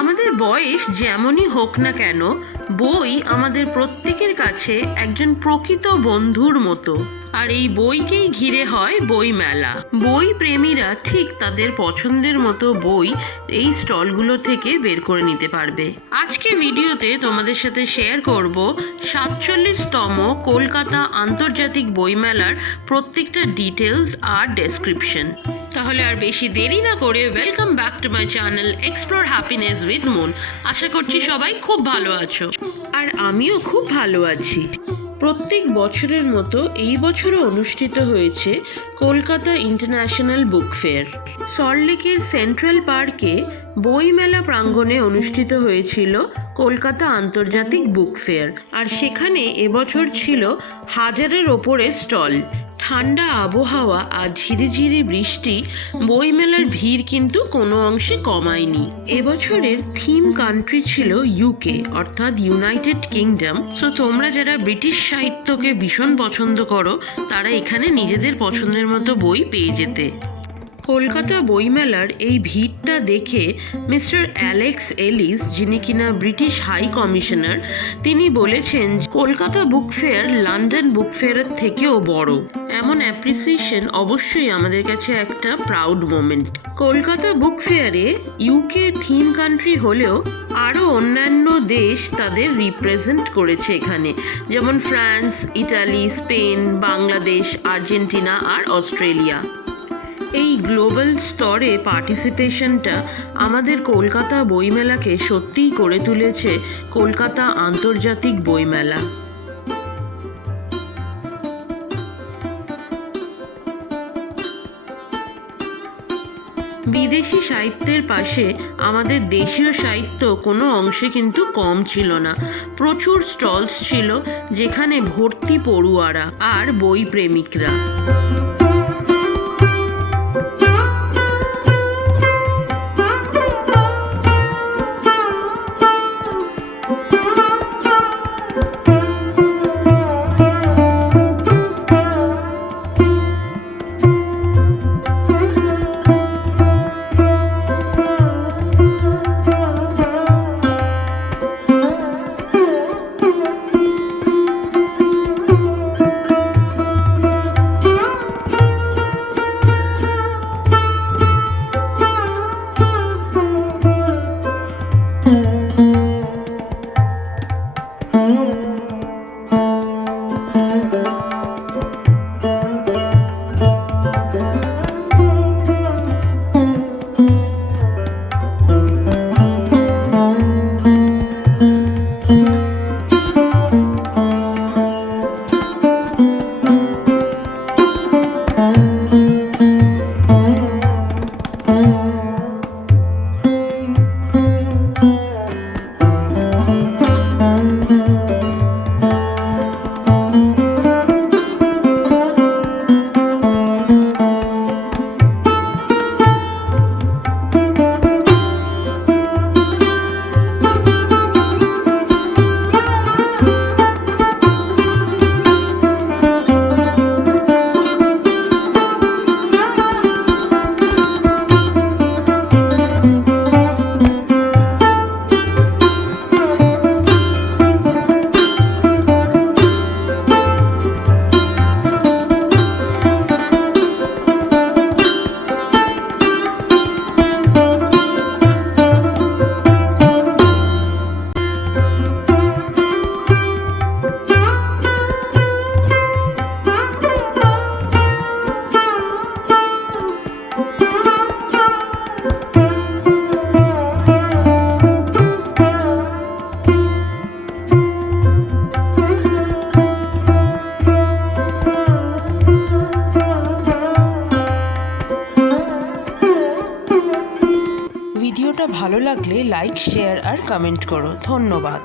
আমাদের বয়স যেমনই হোক না কেন, বই আমাদের প্রত্যেকের কাছে একজন প্রকৃত বন্ধুর মতো। আর এই বইকেই ঘিরে হয় বই মেলা। বই প্রেমীরা ঠিক তাদের পছন্দের মতো বই এই স্টলগুলো থেকে বের করে নিতে পারবে। আজকে ভিডিওতে তোমাদের সাথে শেয়ার করব 47তম কলকাতা আন্তর্জাতিক বইমেলার প্রত্যেকটা ডিটেলস আর ডেসক্রিপশন। তাহলে আর বেশি দেরি না করে welcome back to my channel explore happiness with moon. আশা করছি সবাই খুব ভালো আছো, আর আমিও খুব ভালো আছি। প্রত্যেক বছরের মতো এই বছরও অনুষ্ঠিত হয়েছে কলকাতা ইন্টারন্যাশনাল বুক ফেয়ার। সল্টলেকের সেন্ট্রাল পার্কে বইমেলা প্রাঙ্গণে অনুষ্ঠিত হয়েছিল কলকাতা আন্তর্জাতিক বুক ফেয়ার, আর সেখানে এবছর ছিল 1000-এর ওপরে স্টল। ঠান্ডা আবহাওয়া আর ঝিরিঝিরি বৃষ্টি বইমেলার ভিড় কিন্তু কোনো অংশে কমায়নি। এবছরের থিম কান্ট্রি ছিল ইউকে, অর্থাৎ ইউনাইটেড কিংডম। সো তোমরা যারা ব্রিটিশ সাহিত্যকে ভীষণ পছন্দ করো, তারা এখানে নিজেদের পছন্দের মতো বই পেয়ে যেতে। কলকাতা বইমেলার এই ভিড়টা দেখে মিস্টার অ্যালেক্স এলিস, যিনি কিনা ব্রিটিশ হাই কমিশনার, তিনি বলেছেন Kolkata book fair London book ফেয়ারের থেকেও বড়। এমন অ্যাপ্রিসিয়েশন অবশ্যই আমাদের কাছে একটা প্রাউড মোমেন্ট। কলকাতা বুক ফেয়ারে ইউকে থিম কান্ট্রি হলেও আরও অন্যান্য দেশ তাদের রিপ্রেজেন্ট করেছে এখানে, যেমন France, Italy, Spain, Bangladesh, Argentina আর অস্ট্রেলিয়া। এই গ্লোবাল স্তরে পার্টিসিপেশনটা আমাদের কলকাতা বইমেলাকে সত্যিই করে তুলেছে কলকাতা আন্তর্জাতিক বইমেলা। বিদেশি সাহিত্যের পাশে আমাদের দেশীয় সাহিত্য কোনো অংশে কিন্তু কম ছিল না। প্রচুর স্টলস ছিল, যেখানে ভর্তি পড়ুয়ারা আর বই প্রেমিকরা। ভিডিওটা ভালো লাগলে লাইক, শেয়ার আর কমেন্ট করো। ধন্যবাদ।